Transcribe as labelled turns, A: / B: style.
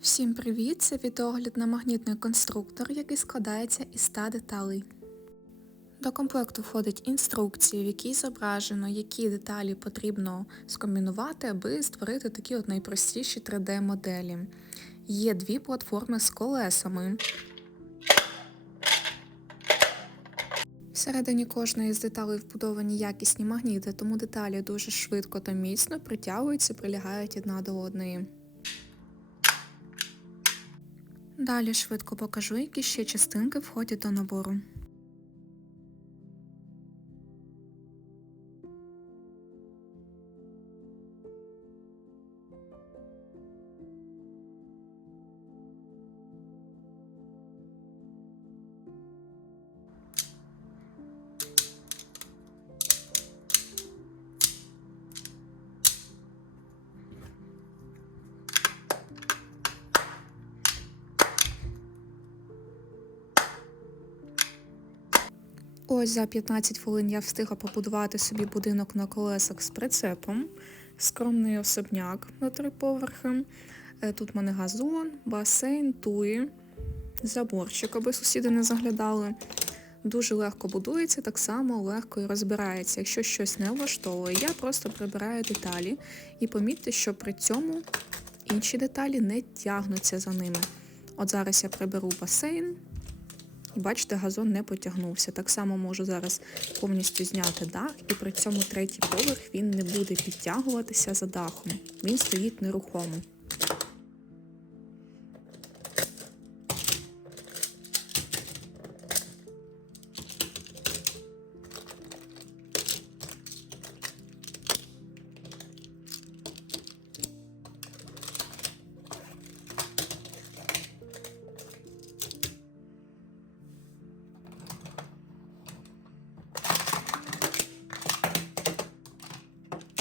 A: Всім привіт! Це відеогляд на магнітний конструктор, який складається із 100 деталей. До комплекту входить інструкція, в якій зображено, які деталі потрібно скомбінувати, аби створити такі от найпростіші 3D-моделі. Є дві платформи з колесами. Всередині кожної з деталей вбудовані якісні магніти, тому деталі дуже швидко та міцно притягуються, прилягають одна до одної. Далі швидко покажу, які ще частинки входять до набору. Ось за 15 хвилин я встигла побудувати собі будинок на колесах з прицепом, скромний особняк на три поверхи. Е, Тут в мене газон, басейн, туї, заборчик, аби сусіди не заглядали. Дуже легко будується, так само легко і розбирається. Якщо щось не влаштовує, я просто прибираю деталі і помітьте, що при цьому інші деталі не тягнуться за ними. От зараз я приберу басейн. І бачите, газон не потягнувся. Так само можу зараз повністю зняти дах, і при цьому третій поверх він не буде підтягуватися за дахом. Він стоїть нерухомо.